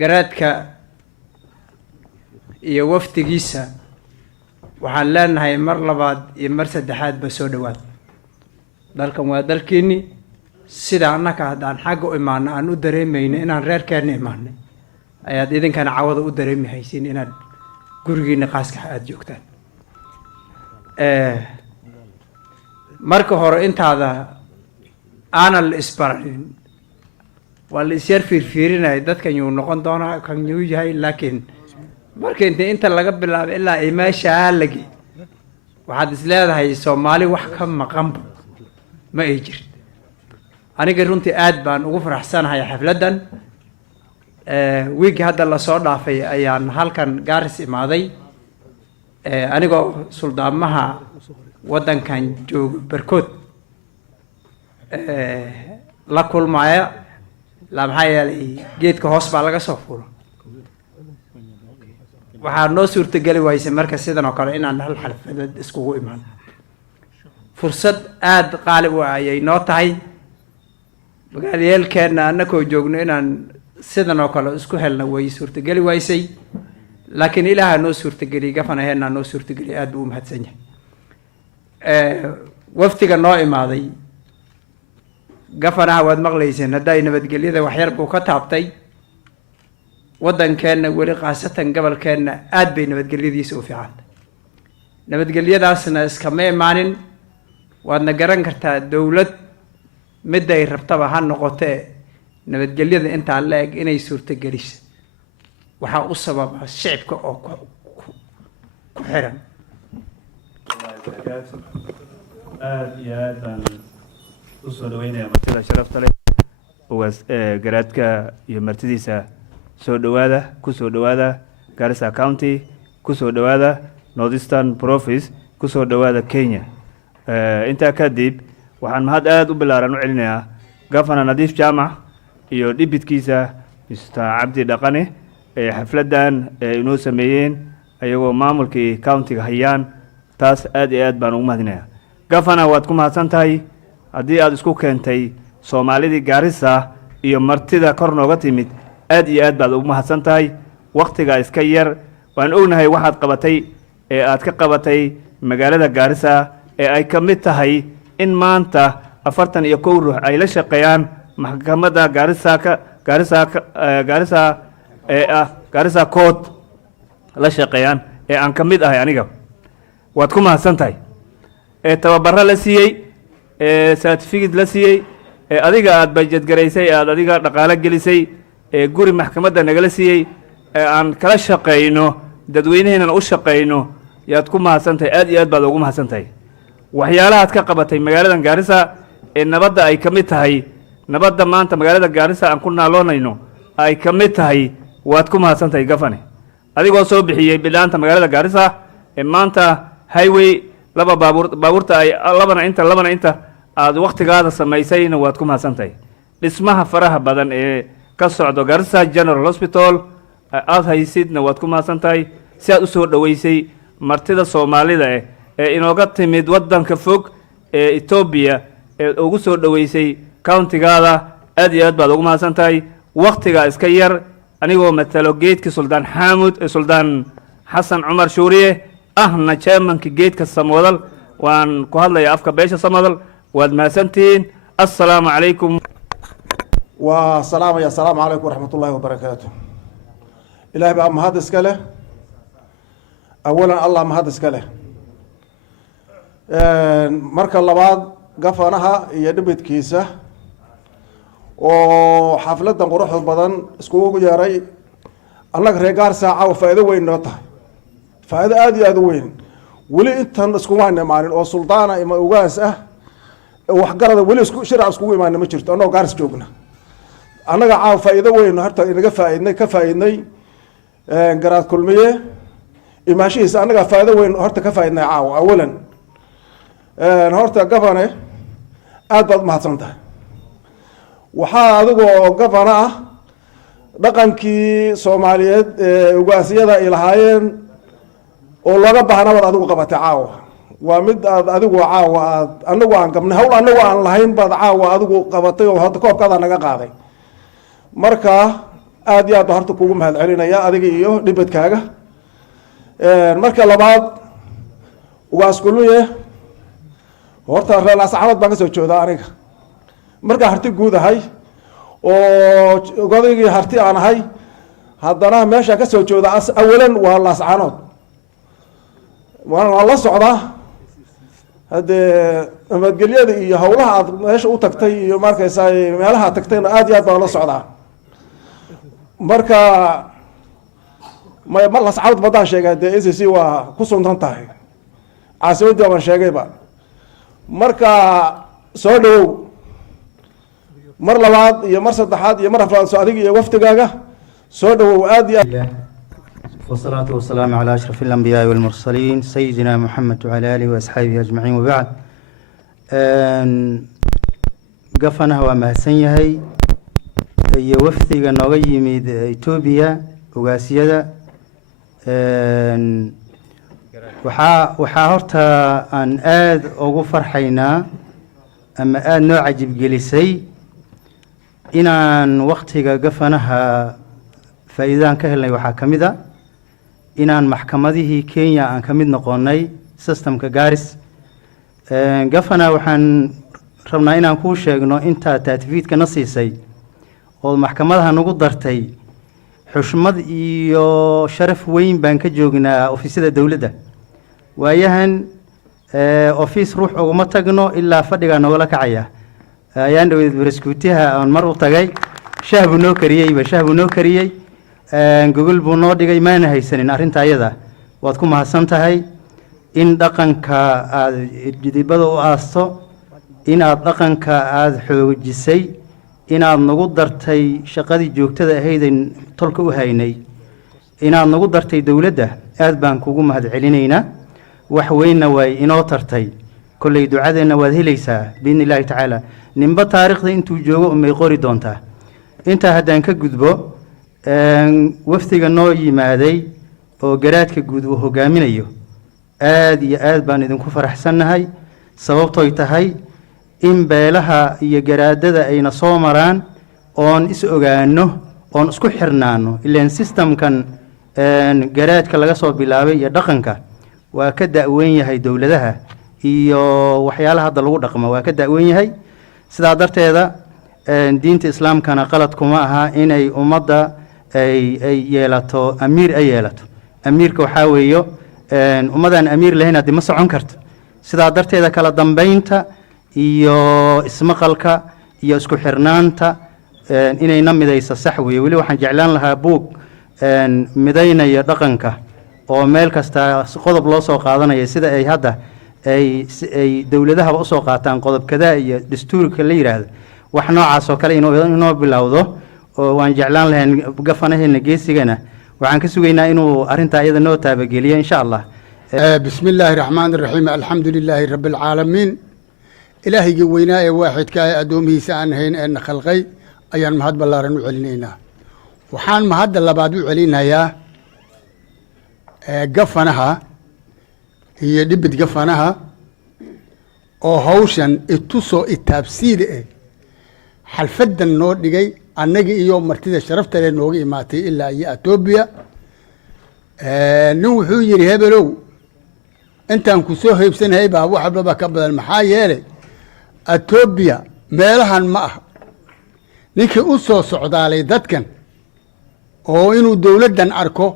garaadka iyo waftigiisa waxaan leenahay mar labaad iyo mar saddexaad ba soo dhawaad dalkan waa dalkeeni sida annaka haddaan xagga u imaano aan u dareemayno inaan reerkeena imaanay ayaad idinkana cawada u dareemi haysiin inaad gurigiina qaaska aad joogtaan marka hore intaada aanan la isbaranin waa la isyar fiirfiirinaya dadkan yuu noqon doonaa kan yuu yahay laakiin marka inta laga bilaabo ilaa ay meeshaa lagi waxaad is leedahay Soomaali wax ka maqanba ma ay jirin aniga runtii aad baan ugu faraxsanahay xafladan week hadda la soo dhaafay ayaan halkan Gaaris imaaday anigoo suldaamaha wadankan joog barkood la kulmaya la maxay yeelay geedka hoos baa laga soo fuulo waxaa noo suurtagali waysay marka sidan oo kale inaan hal xalfad iskugu imaan fursad aad qaali u ayay noo tahay magaalyeelkeena annagoo joogno inaan sidan oo kale isku helna way suurtagali waysay laakiin ilaaha noo suurtageli gafanaheena noo suurtageli aad buu u mahadsan yahay waftiga noo imaaday gafanaha waad maqlayseen hadday nabadgelyada waxyar buu ka taabtay wadankeena weli qaasatan gobolkeena aad bay nabadgelyadiisa u fiican nabadgelyadaasna iskama imaanin waadna garan kartaa dawlad miday rabtaba ha noqotee nabadgelyada intaa la eg inay suurtageliso waxaa u sababa shicibka oo ku xiran aad iyo aad baan u soo dhaweynaya martida sharafta leh ugaas garaadka iyo martidiisa soo dhawaada ku soo dhawaada Garissa County ku soo dhawaada Northeastern Province ku soo dhawaada Kenya inta kadib waxaan mahad aad u bilaaran u celinayaa Governor Nadiif Jaamac iyo dhibidkiisa Mr. Cabdi Dhaqane xafladan inoo sameeyeen ayagoo maamulkii county-ga hayaan taas aad iyo aad baan ugu mahadinayaa Governor waad ku mahadsan tahay haddii aad isku keentay Soomaalidii Garissa iyo martida kor nooga timid aad iyo aad baad ugu mahadsan tahay waqtiga iska yar waan ognahay waxaad qabatay aad ka qabatay magaalada Garissa ay ka mid tahay in maanta 41 ruux ay la shaqeeyaan maxkamadda Garissa Court la shaqeeyaan aan ka mid ahay aniga waad ku mahadsan tahay tababarro la siiyey certificate la siiyey adiga aad budget garaysay aad adiga dhaqaale gelisay guri maxkamadda nagala siiyey aan kala shaqeyno dadweynaheena u shaqeyno yaad ku mahadsan tahay aad iyo aad baad ugu mahadsan tahay waxyaalaha aad ka qabatay magaaladan Garissa nabadda ay ka mid tahay nabadda maanta magaalada Garissa aan ku naaloonayno ay ka mid tahay waad ku mahadsan tahay gafane adigoo soo bixiyay bilaanta magaalada Garissa maanta highway laba baabuurta ay labana inta aad waqtigaada samaysayna waad ku mahadsan tahay dhismaha faraha badan ka socdo Garissa General Hospital aad haysidna waad ku mahadsan tahay si aad u soo dhaweysay martida Soomaalida inooga timid wadanka fog Ethiopia ugu soo dhaweysay county-gaada aad iyo aad baad ugu mahadsan tahay waqtiga iska yar anigoo matalo geedka Suldaan Xaamud Suldaan Xasan Cumar Shuuriye ahna chairmanka geedka Samodal waan ku hadlayaa afka beesha Samodal waad mahadsantihiin assalaamu calaykum والسلام عليكم ورحمة الله وبركاته إلهي بقى مهدس كله أولا الله مهدس كله مركز اللباد قفناها يدبت كيسة وحفلة قروح البدن اسكوكو جاري الله رجال ساعة وفائدة وين نطه فائدة هذه وين ولي انت اسكوان معنى وسلطانة إما وقاسة وحقرة ولي شرع اسكوي معنى ما شرت أنا قارس جوجنا أنا قاعد فائدة وين هرتا إنك فائدني كفائدني قرات كل مية إماشي أنا قاعد فائدة وين هرتا كفائدني عاو أولا هرتا قفنا أدبض ما تصنته وحاذو قفنا dhaqankii Soomaaliyeed ugaasiyada ilaahaayeen oo laga baahna wad adigu qabatay caawa waa mid aad adigu caawa anagu aan qabnay hawl anagu aan lahayn baad caawa adigu qabatay oo hadda koobkaada naga qaaday marka aad iyo aad baan horta kugu mahad celinaya adiga iyo dhibadkaaga. Marka labaad ugaas Kuluye horta reer Laascaanood baan ka soo jeedaa aniga. Marka harti guud ahay oo godaygii harti aan ahay haddana meesha ka soo jeeda awalan waa Laascaanood. waan la socdaa hadee nabadgelyada iyo howlaha aad meesha u tagtay iyo markaysaa meelaha tagtayna aad iyo aad baan la socdaa. marka ma Laascaanood badaan sheegay dee ACC waa ku suntan tahay caasimadii baan sheegayba. marka soo dhawow mar labaad iyo mar saddexaad iyo mar afraad soo adiga iyo waftigaaga soo dhawow aad iyo والصلاة والسلام على أشرف الأنبياء والمرسلين سيدنا محمد وعلى آله وأصحابه أجمعين وبعد. قفنا هو مهسنيهي يوفثي نوغي من إثيوبيا وغاسيدا وحا هرتا أن آد أوغو فرحينا أما آد نوع عجب جلسي إن وقتها قفناها فإذا كهلنا وحا كمدا inaan maxkamadihii Kenya aan ka mid noqonay systemka Garis. Gafana waxaan rabnaa inaan ku sheegno inta taatifiidka na siisay oo maxkamadaha nagu dartay xushmad iyo sharaf weyn baan ka joognaa ofiisada dawladda. waayahan ofiis ruux uguma tagno ilaa fadhiga nogala kacaya. ayaan dhaweyd baraskuutiha aan mar u tagay shahbu noo kariyay Google buu noo dhigay maana haysanin arrinta ayada. waad ku mahadsan tahay in dhaqanka aad jidibada u aasto, in aad dhaqanka aad xoojisay, in aad nagu dartay shaqadii joogtada ahaydeen tolka u haynay, in aad nagu dartay dawladda. aad baan kugu mahad celinaynaa. wax weynna way inoo tartay. kolley ducadeena waad helaysaa biidni illaahi tacaala. ninba taariikhda intuu joogo umay qori doontaa. intaa haddaan ka gudbo waftiga noo yimaaday oo garaadka guud uu hogaaminayo aad iyo aad baan idinku faraxsannahay. sababtooy tahay in beelaha iyo garaadada ayna soo maraan oon is ogaano oon isku xirnaano. ilaan systemkan garaadka laga soo bilaabay iyo dhaqanka waa ka da'weyn yahay dawladaha iyo waxyaalaha hadda lagu dhaqmo waa ka da'weyn yahay. sidaa darteeda diinta islaamkana qalad kuma aha inay ummadda ay yeelato amiir ay yeelato. amiirka waxaa weeyo ummadaan amiir lahayn hadii ma socon karto. sidaa darteeda kala dambeynta iyo ismaqalka iyo isku xirnaanta inayna midaysa sax weeye. weli waxaan jeclaan lahaa buug midaynaya dhaqanka oo meel kasta qodob loo soo qaadanaya sida ay hadda ay dawladahaba usoo qaataan qodobkada iyo dastuurka la yiraahdo. wax noocaas oo kale inoo bilowdo oo waan jeclaan lahayn gafanaheena geesigana waxaan ka sugaynaa inuu arinta iyada noo taabageliyo insha Allah. بسم الله الرحمن الرحيم الحمد لله رب العالمين إلهي وينا واحد كاي أدومي سان هين أن خلقي أيان مهد بلارن وعلينا وحان مهد الله بعد وعلينا يا قفنها هي دبت قفنها أو هوشن اتصو التفسير حلفد النور دقي أنجي يوم مرتدى شرفت لنوغي ماتي إلا هي أتوبيا نوحو يري هبلو انت انكسو هيبسن هيبا واحد بابا كبد المحايلة أتوبيا ميلهان معه نيكي أسو سعودالي دادكن oo inuu dawladdan arko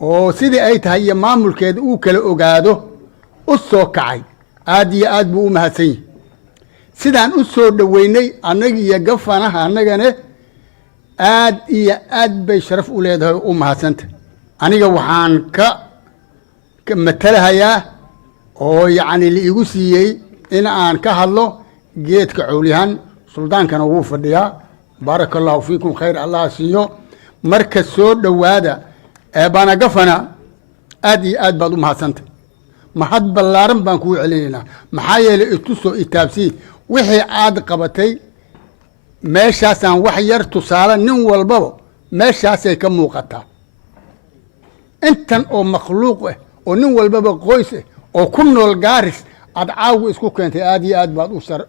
oo sidii ay tahay iyo maamulkeeda uu kala ogaado u soo kacay aad iyo aad buu u mahadsan yahay. sidaan u soo dhaweynay annaga iyo gafanaha annagana aad iyo aad bay sharaf u leedahay u mahadsanta. aniga waxaan ka matalahayaa oo yacni la igu siiyey in aan ka hadlo geedka cawliyahan suldaankana wuu fadhiyaa baaraka allahu fiikum khayr allah siiyo. marka soo dhawaada bana gafana aad iyo aad baad u mahadsanta. mahad ballaaran baan kuu celinaynaa maxaa yeelay itusoo itaabsii wixii aad qabatay meeshaasaan wax yar tusaale nin walbaba meeshaasay ka muuqataa. intan oo makhluuq ah oo nin walbaba qoys ah oo ku nool Gaaris aad caawi isku keentay aad iyo aad baad u shar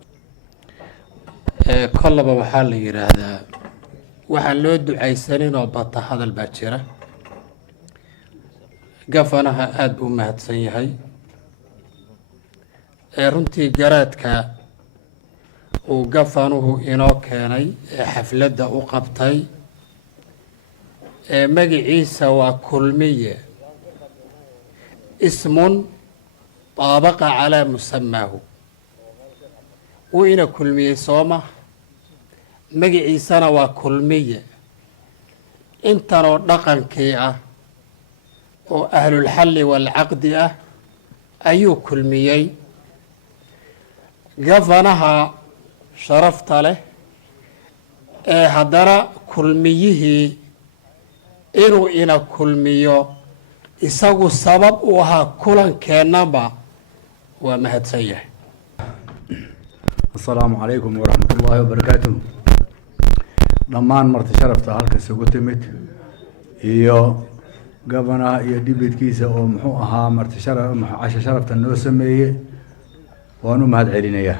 kollaba waxaa la yiraahdaa waxaan loo ducaysaninoo bata hadal baa jira. gafanaha aada u mahadsan yahay runtii garaadka uu gafanuhu inoo keenay ee xafladda u qabtay magaciisa waa kulmiye ismun طaabaqa calaa musamaahu wuu ina kulmiyey sooma magaciisana waa kulmiye intanoo dhaqankii ah oo ahlulxalli waalcaqdi ah ayuu kulmiyey. gafanaha sharafta leh ee haddana kulmiyihii inuu ina kulmiyo isagu sabab u ahaa kulankeenaba waa mahadsan yahay. السلام عليكم ورحمة الله وبركاته. dhammaan marti sharafta halkaas ugu timid iyo gabanaha iyo dibidkiisa oo muxuu ahaa marti casho sharafta noo sameeyey waan u mahad celinayaa.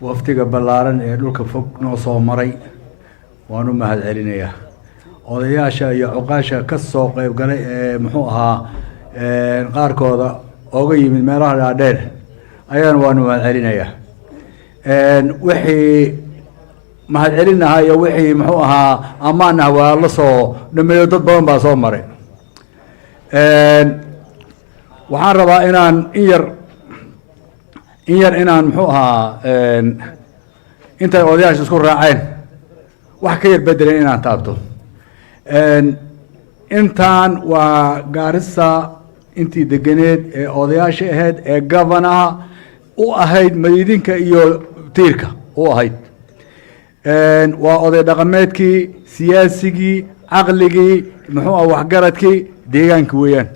waftiga ballaaran ee dhulka fog noo soo maray waan u mahad celinayaa. odayaasha iyo cuqaasha ka soo qayb galay ee muxuu ahaa qaarkooda ooga yimid meelaha dhaadheer ayaan waan u mahad celinayaa. wixii mahad celinaha iyo wixii muxuu ahaa ammaan ah waa la soo dhameeyo dad badan baa soo maray. waxaan rabaa inaan in yar inaan muxuu ahaa intay odayaasha isku raaceen wax ka yar bedeleen inaan taabto. intaan waa Gaarisa intii deganeed ee odayaasha ahayd ee gabanaha u ahayd madiidinka iyo tiirka u ahayd. waa oday dhaqameedkii siyaasigii caqligii muxuu ah waxgaradkii deegaanka weeyaan.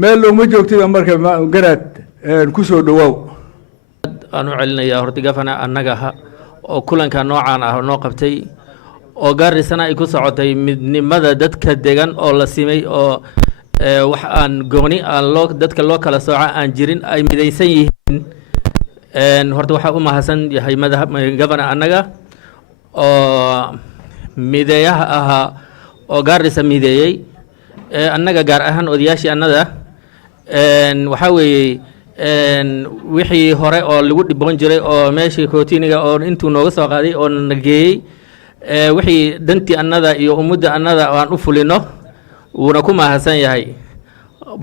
meel looma joogtida marka garaad ku soo dhawaaw. aan u celinayaa horta gafana annaga oo kulanka noocaan ah noo qabtay oo Gaarisana ay ku socotay midnimada dadka degan oo la simay oo wax aan gooni aan dadka loo kala sooca aan jirin ay midaysan yihiin. horta waxa u mahadsan yahay gafana annaga oo mideeyaha ahaa oo Gaarisa mideeyey annaga gaar ahaan odayaashii annada waxa weeye wixii hore oo lagu dhiboon jiray oo meeshii kootiniga oo intuu nooga soo qaaday oo na geeyey wixii dantii annada iyo ummadda annada aan u fulino wuuna ku mahadsan yahay.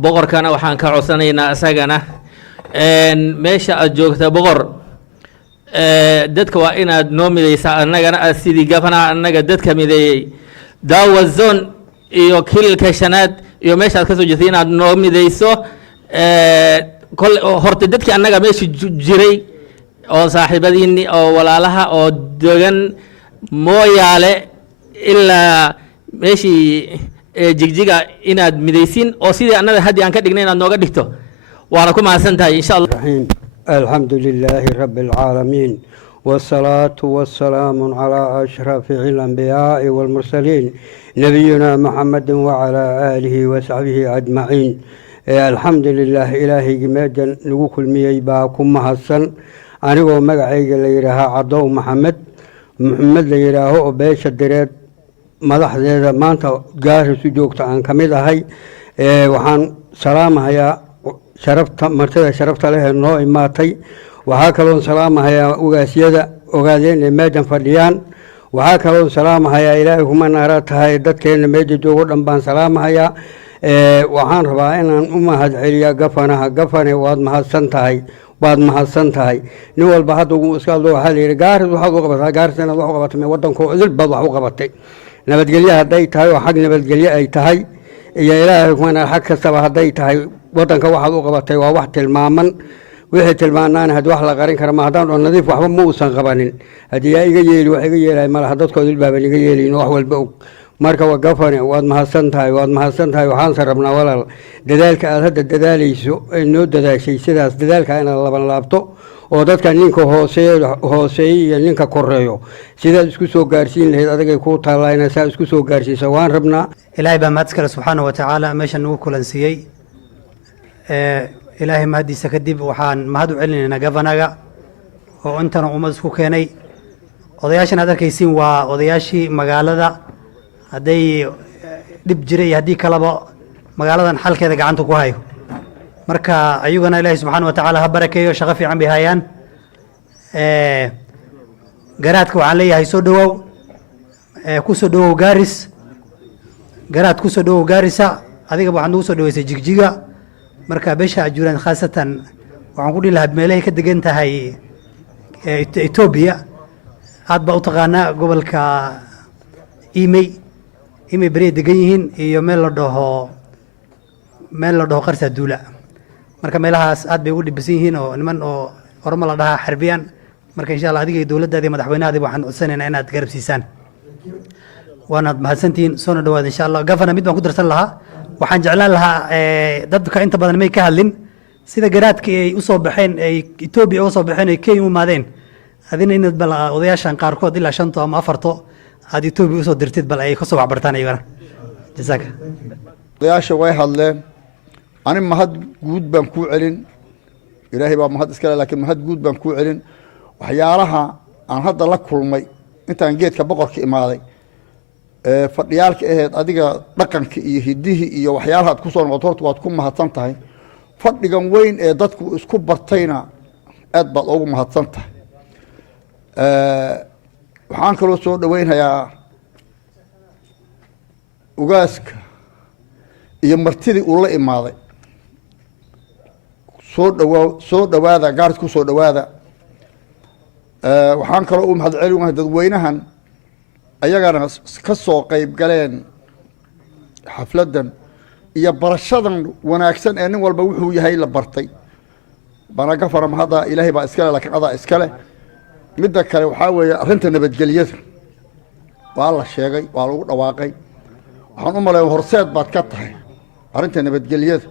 boqorkana waxaan ka codsanaynaa isagana meesha aad joogta boqor dadka waa inaad noo midaysaa annagana aad sidii gafanaha annaga dadka mideeyey daawa zone iyo kililka shanaad iyo meeshaad ka soo jirtay inaad noo midayso. horta dadkii annaga meesha jiray oo saaxiibadiinni oo walaalaha oo degan mooyaale ilaa meeshii jigjiga inaad midaysin oo sidii annaga haddii aan ka dhignay inaad nooga dhigto waana ku mahadsan tahay insha allah. الحمد لله رب العالمين والصلاة والسلام على أشرف الأنبياء والمرسلين نبينا محمد وعلى آله وصحبه أجمعين. الحمد لله إلهي جمادا نقول ميباكم محسن أنا ومقعي ليرها عضو محمد ليراه وبيش الدريد مدح ذا ما أنت جالس جوكت عن كميدة هاي وحان سلامها يا شرفت مرتبة شرفت له النوع ماتي وهكذا سلامها يا وقاسيدا وقادين لماجن فرديان وهكذا سلامها يا إلهي هم نارتها يدتكين لماجن جوكت أنبان سلامها يا waxaan rabaa inaan u mahad celiya gafane waad mahadsan tahay nin walba hadda ugu iska hadlo waxaa layidhi gaaris waxaad u qabataa gaaris inaad wax u qabatay waddanko idil baad wax u qabatay nabadgelye hadday tahay oo xag nabadgelye ay tahay iyo ilaahay kumana xag kastaba hadday tahay waddanka waxaad u qabatay waa wax tilmaaman wixii tilmaanaan haddii wax la qarin kara ma haddaan oo nadiif waxba ma uusan qabanin haddii yaa iga yeeli wax iga yeelay malaha dadko idil baaban iga yeelayin wax walba og marka waa gafane waad mahadsan tahay waxaanse rabnaa walaal dadaalka aad hadda dadaalayso ay noo dadaashay sidaas dadaalka inaad laban laabto oo dadka ninka hooseeyo iyo ninka koreeyo sidaad isku soo gaarsiin lahayd adagay kuu taallaa inaad saa isku soo gaarsiisa waan rabnaa. ilaahay baa mahad iskale subxaana wa tacaala meesha nagu kulansiiyey. ilaahay mahaddiisa kadib waxaan mahad u celinaynaa gafanaga oo intana ummad isku keenay odayaashan aad arkaysiin waa odayaashii magaalada hadday dhib jiray haddii kaleba magaaladan xalkeeda gacanta ku hayo marka ayaguna ilaahay subxaana wa tacaala ha barakeeyo shaqo fiican bay hayaan garaadka waxaan leeyahay soo dhawaaw ku soo dhawow gaaris garaad ku soo dhawow gaarisa adigaba waxaad nagu soo dhaweysay jigjiga marka beesha ajuuraan khaasatan waxaan ku dhihi lahaa meelahay ka degan tahay etoobiya aad baa u taqaanaa gobolka imey beriya degan yihiin iyo meel la dhaho qarsa duula marka meelahaas aad bay ugu dhibisan yihiin oo niman oo oroma la dhahaa xarbiyaan marka insha allah adiga iyo dowladdaada iyo madaxweynahaadiba waxaan codsanaynaa inaad garab siisaan waanaad mahadsantihiin soona dhawaada insha allah gafana mid baan ku darsan lahaa waxaan jeclaan lahaa dadka inta badan may ka hadlin sida garaadkii ay usoo baxeen ay etoobiya uga soo baxeen ay kenya u imaadeen adina inaad bal odayaashan qaarkood ilaa 5 ama 4 aad etoobiya usoo dirtid bal ay kasoo waxbartaan ayagana jazaaka odayaasha way hadleen ani mahad guud baan kuu celin ilaahay baa mahad iskale laakiin mahad guud baan kuu celin waxyaalaha aan hadda la kulmay intaan geedka boqorka imaaday fadhiyaalka ahayd adiga dhaqanka iyo hidihii iyo waxyaalaha aad ku soo noqoto horta waad ku mahadsan tahay fadhigan weyn ee dadku isku bartayna aad baad ugu mahadsan tahay waxaan kaloo soo dhaweynhayaa ugaaska iyo martidii uu la imaaday soo dhawaada gaaris ku soo dhawaada waxaan kaloo u mahad celinahay dadweynahan ayagana ka soo qayb galeen xafladdan iyo barashadan wanaagsan ee nin walba wuxuu yahay la bartay bana gafara mahadda ilaahay baa iskale laakiin adaa iskale midda kale waxaa weeye arrinta nabadgelyada waa la sheegay waa lagu dhawaaqay waxaan u maleeya horseed baad ka tahay arrinta nabadgelyada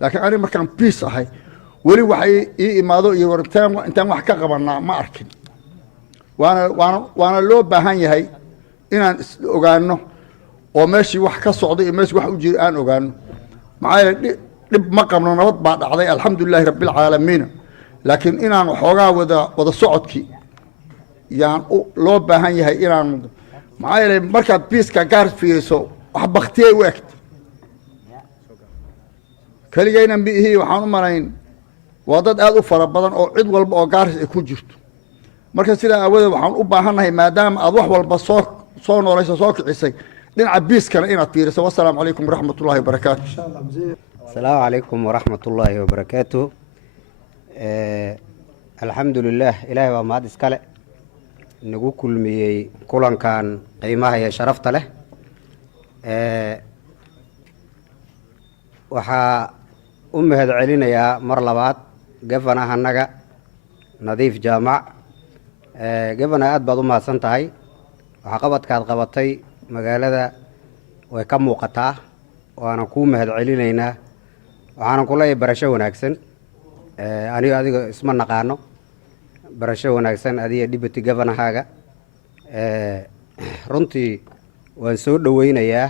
laakiin ani markaan biis ahay weli waxay ii imaado iyo intaan wax ka qabanaa ma arkin waana loo baahan yahay inaan is ogaano oo meeshii wax ka socday iyo meeshii wax u jira aan ogaano maxaa yeelay dhib ma qabno nabad baa dhacday alxamdulilaahi rabbilcaalamiina laakiin inaan waxoogaa wada socodkii yaan loo baahan yahay inaan maxaa yeelay markaad biiska gaar fiiriso wax baktiyay u egta keligayna miihii waxaan u malayn waa dad aad u fara badan oo cid walba oo gaaris ay ku jirto marka sidaa aawadeed waxaan u baahannahay maadaama aad wax walba soo noolayso soo kicisay dhinaca biiskana inaad fiiriso wasalaamu calaykum waraxmat ullahi wabarakaatu asalaamu calaykum waraxmat ullaahi wabarakaatu alxamdu lilah ilaahay waa mahad iskale nagu kulmiyey kulankan qiimaha iyo sharafta leh waxaa u mahad celinayaa mar labaad gafanahanaga nadiif jaamac gafana aad baad u mahadsan tahay waxaa qabadkaad qabatay magaalada way ka muuqataa waanan kuu mahad celinaynaa waxaanan ku leeyahay barasho wanaagsan anigo adiga isma naqaano barasho wanaagsan adiga deputy gafanahaaga runtii waan soo dhaweynayaa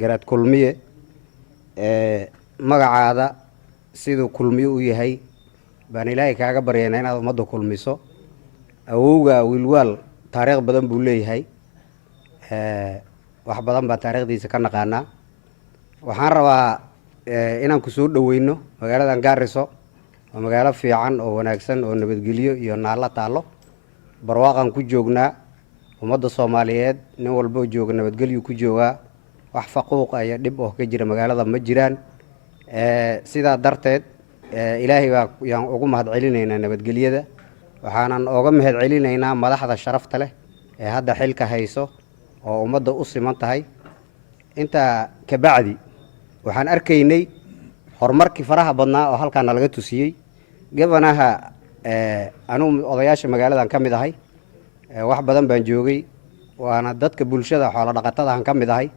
garaad kulmiye magacaada siduu kulmiye u yahay baan ilaahay kaaga baryaynaa inaad ummadda kulmiso awowga wiilwaal taariikh badan buu leeyahay wax badan baan taariikhdiisa ka naqaanaa waxaan rabaa inaan ku soo dhaweyno magaaladan gaariso waa magaalo fiican oo wanaagsan oo nabadgelyo iyo naallo taallo barwaaqan ku joognaa ummadda soomaaliyeed nin walbo jooga nabadgelyu ku joogaa wax faquuq iyo dhib oo ka jira magaalada ma jiraan sidaa darteed ilaahay baa yaan ugu mahad celinaynaa nabadgelyada waxaanan ooga mahad celinaynaa madaxda sharafta leh ee hadda xilka hayso oo ummadda u siman tahay intaa kabacdi waxaan arkaynay horumarkii faraha badnaa oo halkaana laga tusiyey gabanaha anugu odayaasha magaaladan ka mid ahay wax badan baan joogay waana dadka bulshada xoolo dhaqatadahan ka mid ahay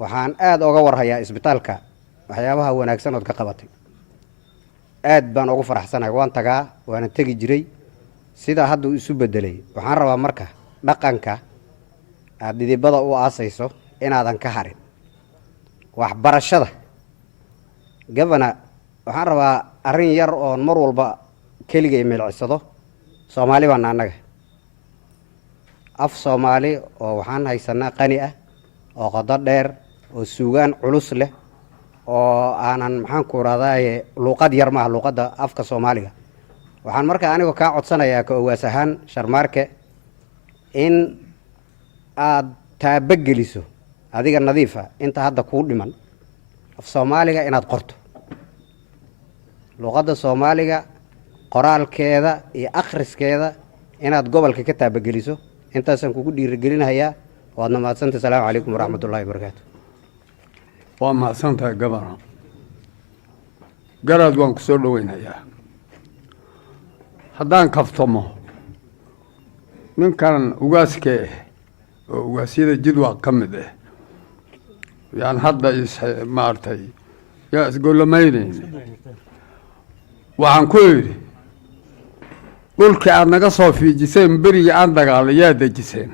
waxaan aad oga warhayaa isbitaalka waxyaabaha wanaagsan ood ka qabatay aad baan ugu faraxsanahay waan tagaa waana tegi jiray sidaa hadda isu bedelay waxaan rabaa marka dhaqanka aad dhidibada u aasayso inaadan ka harin waxbarashada gabana waxaan rabaa arrin yar oon mar walba keligay milicsado soomaali baan annaga af soomaali oo waxaan haysanaa qani ah oo qodo dheer oo suugaan culus leh oo aanan maxaan ku raadaaye luuqad yar maaha luuqadda afka soomaaliga waxaan markaa anigoo kaa codsanayaa ka ogaas ahaan sharmaarke in aad taabageliso adiga nadiifa inta hadda kuu dhiman af soomaaliga inaad qorto luuqadda soomaaliga qoraalkeeda iyo akhriskeeda inaad gobolka ka taabageliso intaasaan kugu dhiirigelinahayaa waadna mahadsantay asalaamu calaykum waraxmatullahi wabarakaatu waa mahadsantahay gabana garaad waan ku soo dhoweynayaa haddaan kaftamo ninkan ugaaskee oo ugaasyada jidwaaq ka mid ah yaan hadda maaragtay yaa isgolamaynayna waxaan ku idhi dhulkii aada naga soo fiijiseen berigii aan dagaalay yaa dejiseen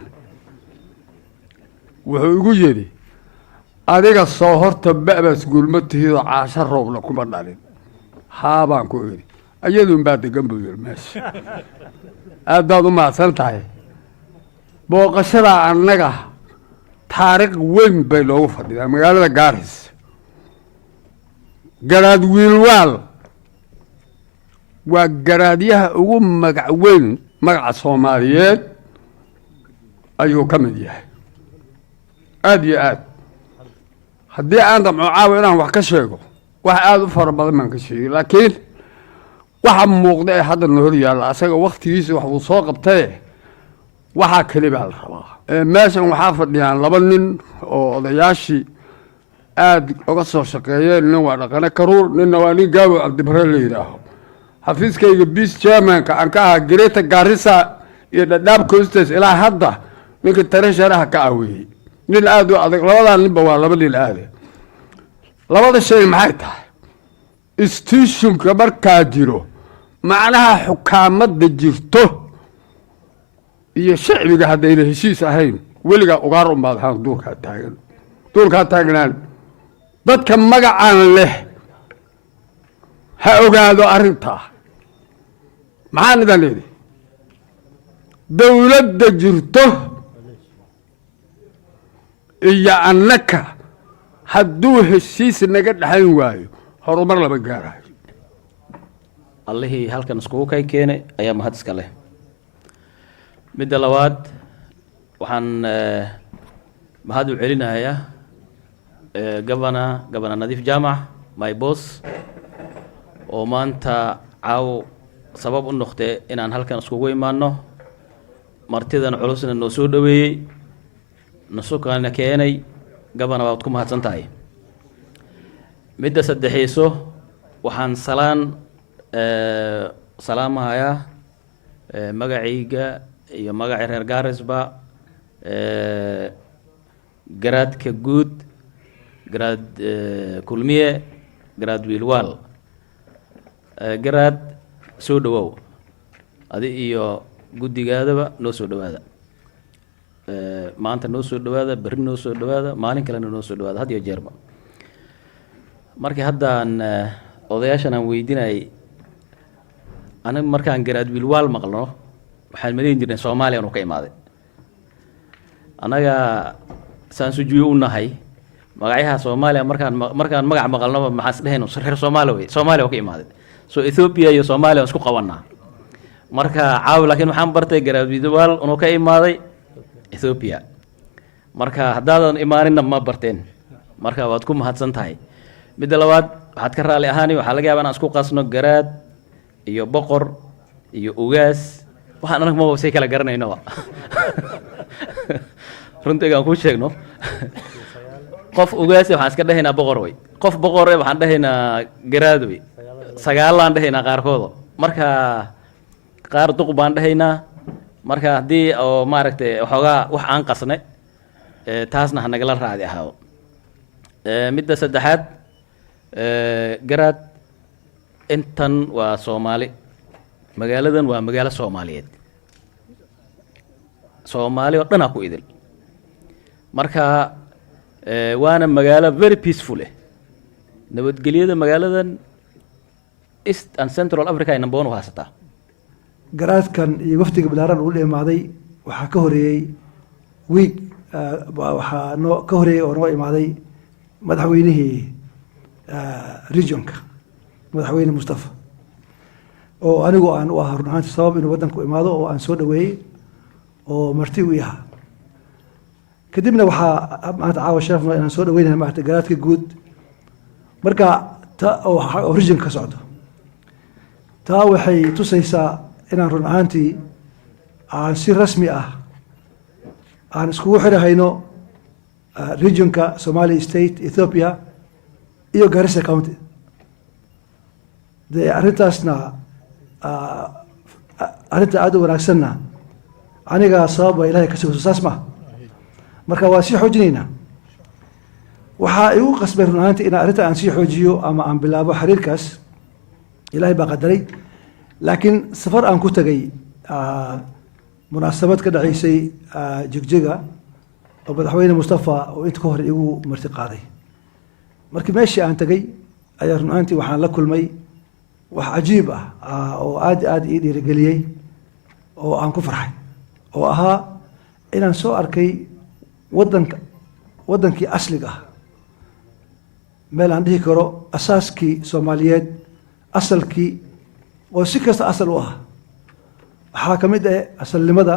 wuxuu igu yidhi adiga soo horta ba'baas guulma tihidoo caasho roobla kuma dhalin haa baan ku idhi ayaduun baa degan buu yidhi meesha aad baad u mahadsan tahay booqashadaa annaga taariikh weyn bay loogu fadhidaa magaalada gaaris garaad wiilwaal waa garaadyaha ugu magac weyn magaca soomaaliyeed ayuu ka mid yahay aada iyo aad haddii aan damco caawa inaan wax ka sheego wax aada u fara badan baan ka sheegay laakiin waxa muuqda ee hadda na hor yaalla asaga waktigiisa wax uu soo qabtaye waxaa keli baa la rabaa meeshan waxaa fadhiyaan laba nin oo odayaashii aada uga soo shaqeeyeen nin waa dhaqane karuur ninna waa nin gaawo cabdibare la yidhaaho xafiiskayga biis germanka aan ka ahaa greta garissa iyo dhadhaab coastes ilaa hadda ninka taresharaha ka aweeyey nin aada u adag labadaa ninba waa laba nin aade labada shay maxay tahay institutionka markaa jiro macnaha xukaamadda jirto iyo shacbiga haddayna heshiis ahayn weligaa ugaar unbaad ahaan duurkaa taagnaan dadka magacaan leh ha ogaado arrintaa maxaan idan leedahay dawladda jirto iyo annaka hadduu heshiis naga dhexayn waayo horumar lama gaarayo allihii halkan iskugu kay keenay ayaa mahad iska leh midda labaad waxaan mahad u celinayaa gabana nadiif jaamac my boss oo maanta caawo sabab u noqtay inaan halkan iskugu imaano martidan culusna noo soo dhaweeyey nasukaana keenay gabana waad ku mahadsan tahay midda saddexayso waxaan salaamahayaa magacayga iyo magacii reer gaarisba garaadka guud garaad kulmiye garaad wiilwaal garaad soo dhawow adi iyo guddigaadaba noo soo dhawaada maanta noo soo dhawaada berri noo soo dhawaada maalin kalena noo soo dhawaada had iyo jeerba markii haddaan odayaashan aan weydiinayay aniga markaan garaad wiilwaal maqlno waxaan malayn jirnay soomaaliya inuu ka imaaday annaga saan sujuuyo u nahay magacyaha soomaaliya markaan magac maqalnoba maxaan isdhehayno reer soomaaliya wey soomaaliya oo ka imaaday so ethiopia iyo soomaaliya isku qabanaa marka caawi laakiin waxaan bartay garaad wiilwaal inuu ka imaaday ethiopia marka haddaadan imaaninna ma barteen marka waad ku mahadsan tahay midda labaad waxaad ka raali ahaani waxaa laga yaabaa inaan isku qasno garaad iyo boqor iyo ugaas waxaan anag maba say kala garanaynaba runtiga aan kuu sheegno qof ugaas waxaan iska dhehaynaa boqor wey qof boqor waxaan dhehaynaa garaad wey sagaalaan dhehaynaa qaarkooda marka qaar duq baan dhehaynaa marka haddii oo maaragtay waxoogaa wax aan qasnay taasna ha nagala raacdi ahaado midda saddexaad garaad intan waa soomaali magaaladan waa magaalo soomaaliyeed soomaali oo dhan aa ku idil marka waana magaalo very peaceful nabadgelyada magaaladan east and central africa ay number one u haysataa garaadkan iyo wafdiga balaaran uu imaaday waxaa ka horeeyey wiig waxaa ka horeeyey oo noo imaaday madaxweynihii regionka madaxweyne Mustafa oo anigu aan u ahaa run ahaantii sabab inuu waddanku imaado oo aan soo dhaweeyey oo marti u yahaa kadibna waxaa maanta caawa sharafna inaan soo dhaweynaya maaragtay garaadka guud marka ta oo regionka ka socdo taa waxay tusaysaa inaan run ahaantii aan si rasmi ah aan iskugu xirahayno regionka Somali State Ethiopia iyo Garissa County dee arrintaasna arrinta aad u wanaagsanna aniga sababa ilaahay ka soo saas ma marka waa sii xoojinaynaa waxaa igu qasbay run ahaantii inaan arrinta aan sii xoojiyo ama aan bilaabo xiriirkaas ilaahay baa qadaray laakiin safar aan ku tagay munaasabad ka dhacaysay jigjiga oo madaxweyne Mustafa oo inta ka hor igu marti qaaday markii meeshii aan tagay ayaa run ahaantii waxaan la kulmay wax cajiib ah oo aad ii dhiirigeliyey oo aan ku farxay oo ahaa inaan soo arkay waddankii asliga ah meel aan dhihi karo asaaskii Soomaaliyeed asalkii oo si kasta asal u ah waxaa ka mid ah asalnimada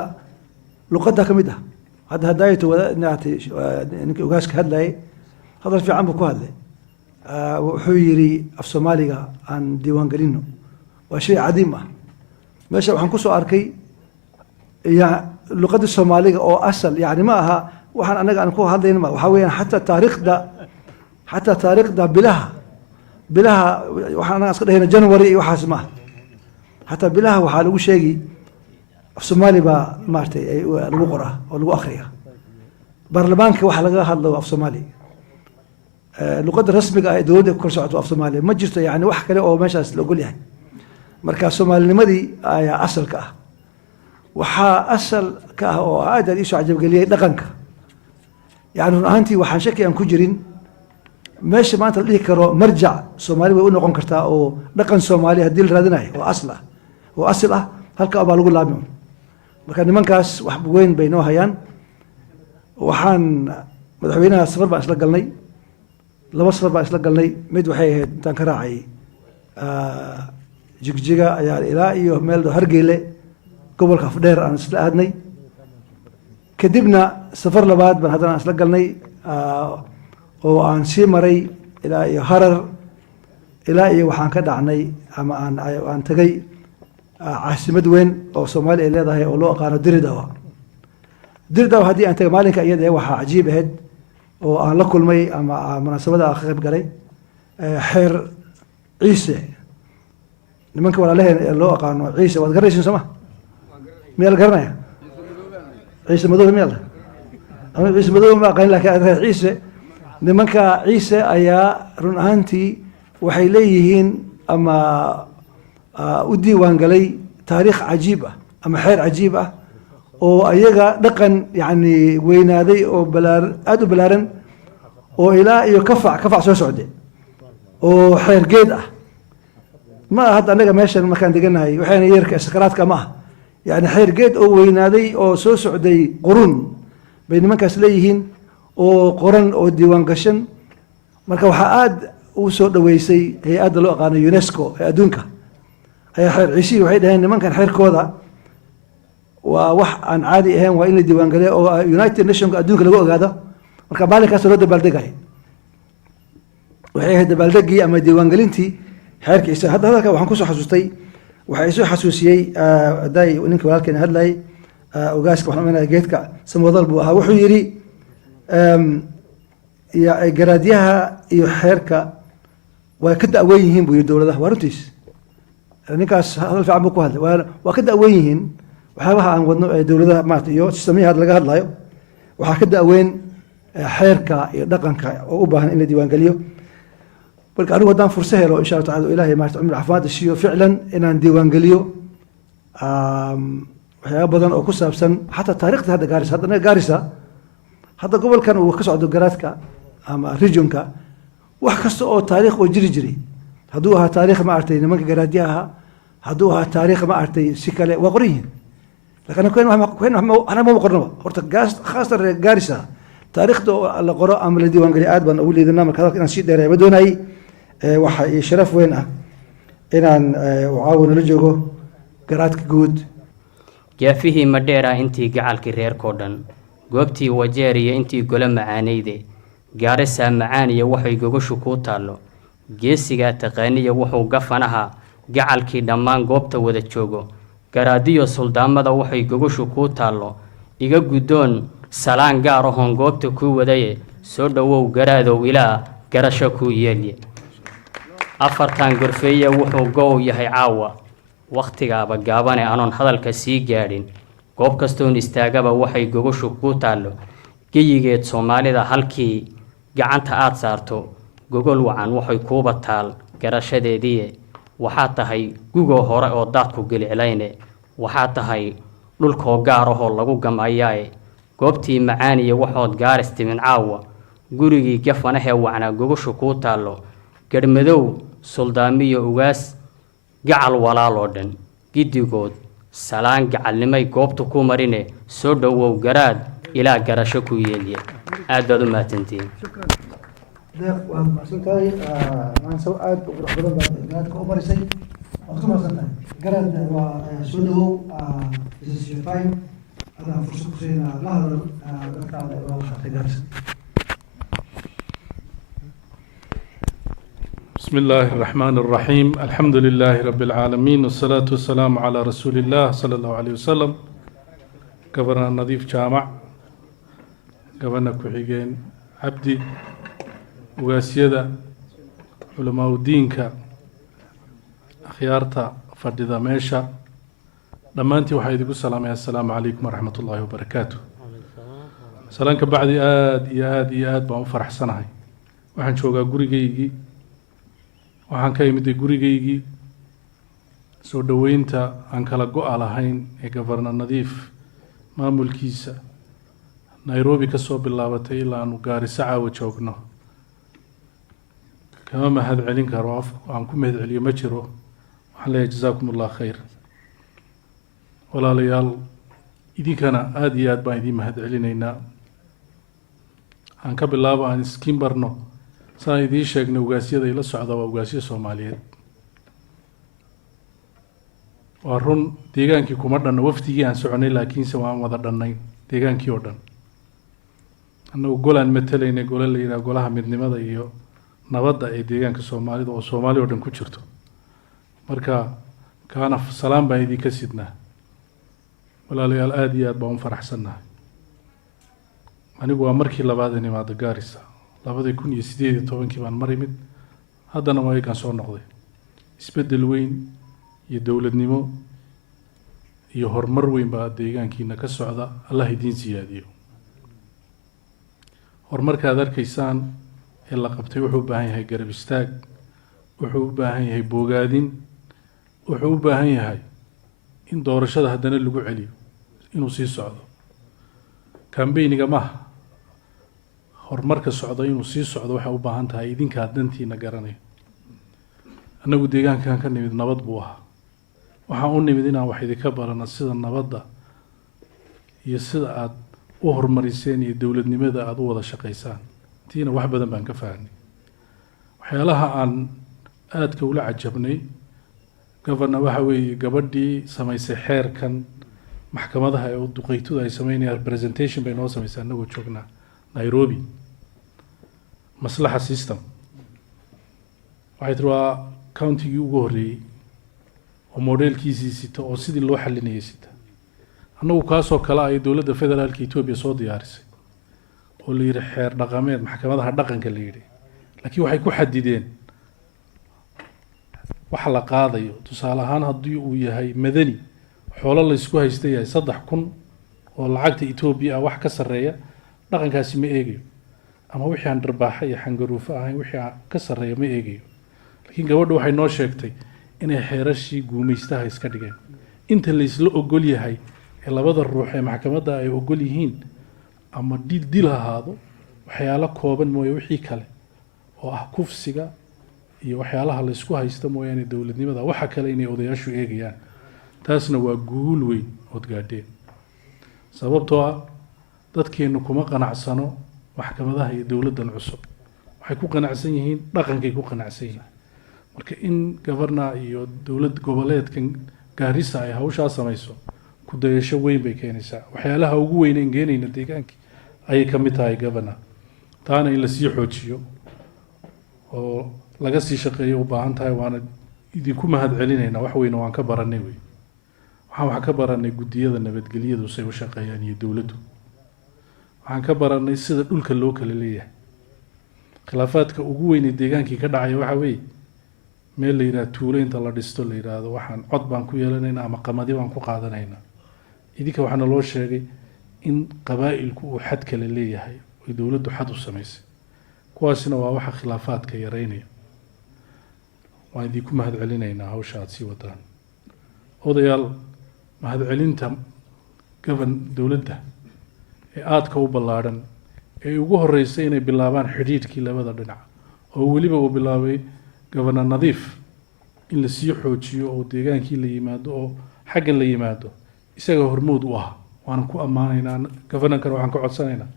luqadda ka mid ah hadda hadaayatu wadaatay ninkii ugaaska hadlayay hadal fiican buu ku hadlay wuxuu yidhi af Soomaaliga aan diiwaan gelino waa shay cadiim ah meesha waxaan ku soo arkay luqadda Soomaaliga oo asal yani ma aha waxaan anaga aan ku hadlayno ma waxa weeyaan xataa taariikhda bilaha waxaan anaga iska dhahayna January iyo waxaas ma حتى بلاه وحال وش يجي في الصومالي با مارتي الوقرة أو الوأخرية برلمانك وحلقة هذا في الصومالي لقد رسمي قاعد دودة كل ساعة في الصومالي ما جرت يعني وحكي له أو ماشى لو قول يعني مركز الصومالي لمدي أصل كه وحا أصل كه أو هذا ليش عجب قال لي دقنك يعني أنتي وحنشكي أن كجرين ماشي ما تلاقيه كرو مرجع صومالي ويقول نقول كرتا أو دقن صومالي هديل رادناي وأصله هلك أبغى أقول لهم مكان من كاس وين بينه هيان وحان مدحوينا صفر بأس لقلني لما صفر بأس لقلني مد وحيه تنكراعي جيجا يا إلهي وميل ده هرجيله قبل خفدير أنا سلادني كدبنا صفر لبعض بن هذا أنا لقلني وأن سيمري إلى هرر إلى وحان كدعني أما أن تجي عاصمة وين أو صومالي اللي هذا هي أولو قانو دردوا هذه أنت مالك أيده وح عجيب هاد وأن لكل مي أما مناسبة آخر بقري حير عيسى لمنك ولا له اللو قانو عيسى وتقري شو سما ميل قرنا عيسى مدوه ميل عيسى مدوه ما قال لك عيسى لمنك عيسى أيا رنانتي وحيليهن أما ودي وانقلي تاريخ عجيبة أما حير عجيبة أو أيجا دقن يعني وين هذي أو بلار أدو بلارن أو إلى كفع سو سعودي أو حير جيدة ما هذا أنا ماشي المكان دقنا هاي وحين يركع سكرات كما يعني حير جيد أو وين هذي أو سو سعودي قرون بينما كسليهن أو قرن أو ديوان قشن مركب حاد وسو دويسي هي أدو لو قانو يونسكو أدونكا هي حير عيسي وحيد هين من كان حير كودا ووح عن عادي هين وإن الديوان قال أو يونايتد نيشن أدونك لقوا هذا مركب بالك أسرود البلدقة وحيد البلدقي أما الديوان قالنتي حير كيس هذا وحنكسو حسوستي وحيسو حسوسيي داي ونك ولكن هدلاي وقاسك وحنا من جيتك سمو ضربوها وحو يري يا جراديها يحيرك وكده أويهم بيدور ده ورتيس ninkaas hadal fiican buu ku hadlay waa ka da'weyn yihiin waxyaabaha aan wadno ee dowladaha maarata iyo sistamihi hadda laga hadlayo waxaa ka da'weyn xeerka iyo dhaqanka oo u baahan in la diiwaangeliyo marka anigu haddaan furso helo insha allah tacaala ilaahay maarata cumri caafimaad siiyo ficlan inaan diiwaangeliyo waxyaaba badan oo ku saabsan xataa taariikhda hadda gaarisa hadda anaga gaarisa hadda gobolkan uu ka socdo garaadka ama regionka wax kasta oo taariikh oo jiri jiray hadduu ahaa taariikh maaragtay nimanka garaadyaha hadduu ahaa taariikh ma aragtay si kale waa qoran yihiin laakiin ana ma qornaba horta khaasatan reer gaarisa taariikhda la qoro ama la diiwaangeliyo aad baan ugu liidinaa marka hadalka inaan sii dheereeya ma doonayay waxaa ii sharaf weyn ah inaan caawa nala joogo garaadka guud gaafihii madheera intii gacalkii reerkoo dhan goobtii wajeer iyo intii gole macaanayde gaarisaa macaaniya waxay gogoshu kuu taallo geesigaa taqaaniya wuxuu gafanaha gacalkii dhammaan goobta wada joogo garaadiyo suldaamada waxay gogoshu kuu taallo iga guddoon salaan gaar ahoon goobta kuu wadaye soo dhowow garaadow ilaa garasho kuu yeelye afartan gorfeeye wuxuu gow yahay caawa wakhtigaaba gaabane anoon hadalka sii gaadhin goob kastoon istaagaba waxay gogoshu kuu taallo geyigeed soomaalida halkii gacanta aad saarto gogol wacan waxay kuuba taal garashadeediie waxaa tahay gugoo hore oo daadku geliclayne waxaa tahay dhulkoo gaar ahoo lagu gamayaaye goobtii macaaniya waxood gaaris timin caawa gurigii gafanahee wacnaa gogoshu kuu taallo garhmadow suldaamiyo ugaas gacal walaaloo dhan giddigood salaan gacalnimay goobta ku marine soo dhowow garaad ilaa garasho ku yeelye aad baad u mahadsantihiin deeq waad mahadsantahay maansaw aad u qurux badan baad garaadka u marisay waad ku mahadsantahay garaad waa soo dhowow time adaan fursad ku siinaa la hadal dadkaada oo qaatay gaarisa بسم الله الرحمن الرحيم الحمد لله رب العالمين والصلاة والسلام على رسول الله صلى الله عليه وسلم قبرنا نظيف جامع قبرنا كحيجين عبدي وقاسيدة علماء الدين أخيارتا فرددا ميشا لما أنت وحيد السلام عليكم ورحمة الله وبركاته سلامك بعد آد بأنفرح سنة وحن شوقا قريقي waxaan ka imid gurigaygii soo dhoweynta aan kala go-a lahayn ee governar nadiif maamulkiisa nairobi ka soo bilaabatay ilaa aanu gaariso caawa joogno kama mahad celin karo aan ku mahad celiyo ma jiro waxaan leeyahay jazaakum allah khayr walaalayaal idinkana aada iyo aad baan idiin mahad celinaynaa aan ka bilaabo aan iskiin barno saan idiin sheegnay ugaasyada ila socda waa ugaasyo soomaaliyeed waa run deegaankii kuma dhanno wafdigii aan soconay laakiinse waan wada dhannayn deegaankii oo dhan annagu golaan matalaynay gole la yidhaha golaha midnimada iyo nabadda ee deegaanka soomaalida oo soomaali oo dhan ku jirto marka kaana salaan baan idinka sidnaa walaalayaal aada iyo aad baan u faraxsannahay anigu waa markii labaad in imaado gaarisa 2018 baan mar imid haddana waa igaan soo noqday isbeddel weyn iyo dowladnimo iyo horumar weyn baa deegaankiina ka socda allah idiin siyaadiyo horumarka aad arkaysaan ee la qabtay wuxuu u baahan yahay garab istaag wuxuu u baahan yahay bogaadin wuxuu u baahan yahay in doorashada haddana lagu celiyo inuu sii socdo kambeyniga maaha horumarka socda inuu sii socdo waxay u baahan tahay idinkaa dantiina garanaya annagu deegaankan ka nimid nabad buu ahaa waxaan u nimid inaan wax idinka barano sida nabadda iyo sida aad u horumariseen iyo dowladnimada aada u wada shaqaysaan tiina wax badan baan ka fahnay waxyaalaha aan aadka ula cajabnay governar waxa weeye gabadhii samaysay xeerkan maxkamadaha ee duqeytuda ay sameynayaan representation bay noo samaysay annagoo joognaa nairobi maslaxa system waxay tiri waa countigii ugu horreeyey oo modelkiisii sita oo sidii loo xalinayay sita annagu kaasoo kale ay dowladda federaalka etoobiya soo diyaarisay oo la yidhi xeer dhaqameed maxkamadaha dhaqanka la yidhi laakiin waxay ku xadideen waxa la qaadayo tusaale ahaan haddii uu yahay madani xoolo laysku haysta yahay 3,000 oo lacagta etoobiya ah wax ka sarreeya dhaqankaasi ma eegayo ama wixii aan dharbaaxa iyo xangaruufo ahayn wixii aan ka sarreeya ma eegayo laakiin gabadhu waxay noo sheegtay inay xeerashii guumaystaha iska dhigeen inta laysla ogol yahay ee labada ruux ee maxkamadda ay ogol yihiin ama dil ha ahaado waxyaalo kooban mooye wixii kale oo ah kufsiga iyo waxyaalaha la isku haysta mooyaane dowladnimada waxa kale inay odayaashu eegayaan taasna waa guul weyn ood gaadheen sababtoo ah dadkeennu kuma qanacsano maxkamadaha iyo dowladdan cusub waxay ku qanacsan yihiin dhaqankay ku qanacsan yihiin marka in governa iyo dowlad goboleedkan gaarisa ay hawshaa samayso ku dayasho weyn bay keenaysaa waxyaalaha ugu weyn een geenayna deegaankii ayay ka mid tahay governor taana in lasii xoojiyo oo laga sii shaqeeyo u baahan tahay waana idinku mahad celinaynaa wax weyna waan ka baranay wey waxaan wax ka baranay guddiyada nabadgelyadu say u shaqeeyaan iyo dowladdu waxaan ka baranay sida dhulka loo kala leeyahay khilaafaadka ugu weyn ee deegaankii ka dhacaya waxa weeye meel la yidhaha tuulo inta la dhisto la yidhaahdo waxaan cod baan ku yeelanaynaa ama qamadi baan ku qaadanaynaa idinka waxaana loo sheegay in qabaa'ilku uu xad kale leeyahay oy dowladdu xad u samaysay kuwaasina waa waxa khilaafaadka yareynaya waan idinku mahad celinaynaa hawsha aad sii wadaan odayaal mahad celinta dowladda ee aadka u ballaadhan ee ugu horreysay inay bilaabaan xidhiidhkii labada dhinac oo weliba uu bilaabay gobernor nadiif in la sii xoojiyo oo deegaankii la yimaado oo xaggan la yimaado isaga hormood u ah waanan ku ammaanaynaa governorkana waxaan ka codsanaynaa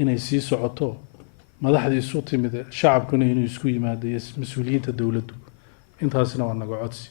inay sii socoto madaxdii isu timid shacabkuna inuu isku yimaado iyo mas-uuliyiinta dowladdu intaasina waa naga codsi